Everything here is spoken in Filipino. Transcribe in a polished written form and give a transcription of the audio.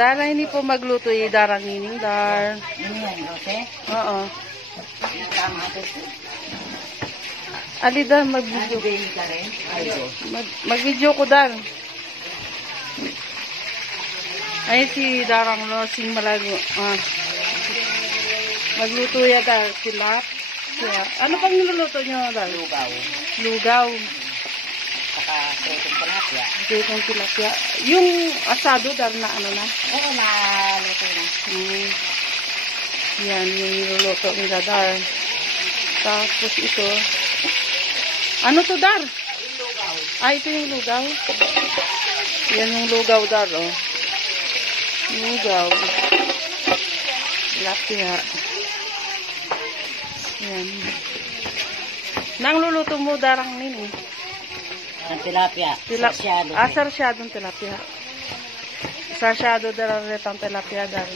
Dara hindi po magluto darang nining dar. Ano yan, Rose? Oo. Tama ito. Ali dar mag-video. Baby ka rin? Ayun. Mag-video ko dar. Ay si darang no sing malago. Magluto ya dar tilap. Ano pang niluluto nyo dar? Lugaw. Lugaw. Saka pritong tilapia. Pritong tilapia. Yung asado dar na ano na? Oo, naluto na. Yan yung niluluto nila dar. Tapos ito. Ano to dar? Lugaw. Ito yung lugaw. Yan yung lugaw dar oh. Lugaw. Tilapia. Yan. Nang luluto mo darang nini. Ang tilapia. Sarsyado. Sarsyadong tilapia. Sarsyado darang retang tilapia dar.